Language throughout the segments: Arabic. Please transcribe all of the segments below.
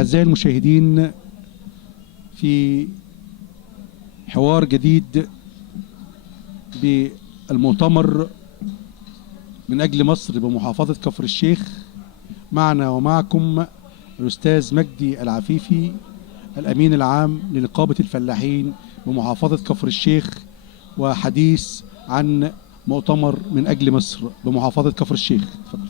أعزائي المشاهدين، في حوار جديد بالمؤتمر من أجل مصر بمحافظة كفر الشيخ، معنا ومعكم الأستاذ مجدي العفيفي، الأمين العام لنقابة الفلاحين بمحافظة كفر الشيخ، وحديث عن مؤتمر من أجل مصر بمحافظة كفر الشيخ. تفضل.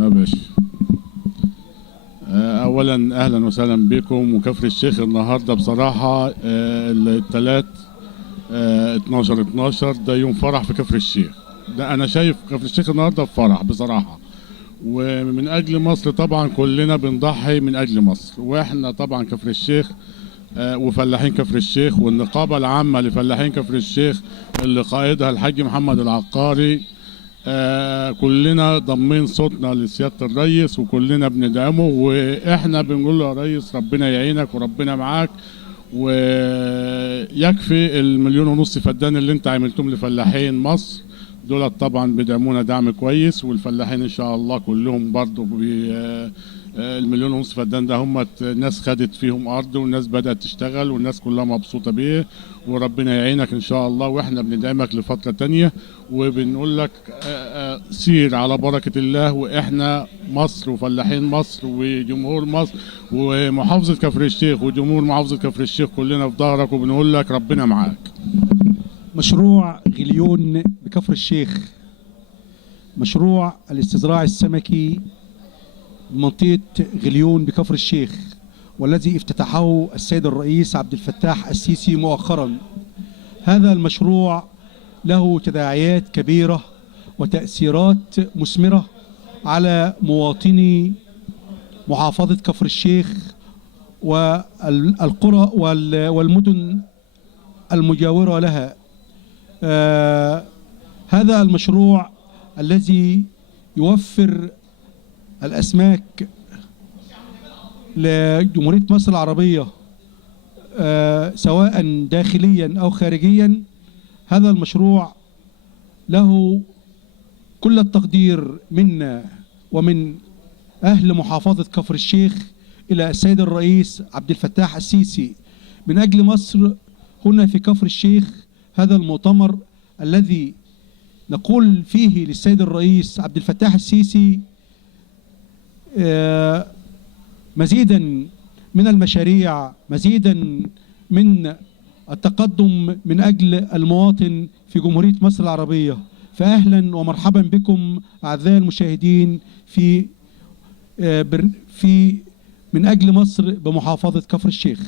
ماشي. اولا اهلا وسهلا بكم. وكفر الشيخ النهارده بصراحه الثلاث 12/12 ده يوم فرح في كفر الشيخ. ده انا شايف كفر الشيخ النهارده في فرح بصراحه، ومن اجل مصر طبعا كلنا بنضحي من اجل مصر. واحنا طبعا كفر الشيخ وفلاحين كفر الشيخ والنقابه العامه لفلاحين كفر الشيخ اللي قائدها الحاج محمد العقاري، كلنا ضمين صوتنا لسيادة الرئيس وكلنا بندعمه، واحنا بنقول له يا ريس ربنا يعينك وربنا معاك، ويكفي 1.5 مليون فدان اللي انت عملتهم لفلاحين مصر دول. طبعا بيدعمونا دعم كويس، والفلاحين ان شاء الله كلهم برضو 1.5 مليون فدان ده هم ناس خدت فيهم ارض والناس بدأت تشتغل والناس كلها مبسوطة بيه، وربنا يعينك ان شاء الله. واحنا بندعمك لفترة تانية وبنقول لك سير على بركة الله. واحنا مصر وفلاحين مصر وجمهور مصر ومحافظة كفر الشيخ وجمهور محافظة كفر الشيخ كلنا في ظهرك، وبنقول لك ربنا معاك. مشروع غليون بكفر الشيخ، مشروع الاستزراع السمكي بمنطقة غليون بكفر الشيخ، والذي افتتحه السيد الرئيس عبد الفتاح السيسي مؤخرا. هذا المشروع له تداعيات كبيرة وتأثيرات مثمرة على مواطني محافظة كفر الشيخ والقرى والمدن المجاورة لها. هذا المشروع الذي يوفر الأسماك لجمهورية مصر العربية سواء داخليا أو خارجيا، هذا المشروع له كل التقدير منا ومن أهل محافظة كفر الشيخ إلى السيد الرئيس عبد الفتاح السيسي من أجل مصر هنا في كفر الشيخ. هذا المؤتمر الذي نقول فيه للسيد الرئيس عبد الفتاح السيسي مزيدا من المشاريع، مزيدا من التقدم من أجل المواطن في جمهورية مصر العربية. فأهلا ومرحبا بكم أعزائي المشاهدين في من أجل مصر بمحافظة كفر الشيخ.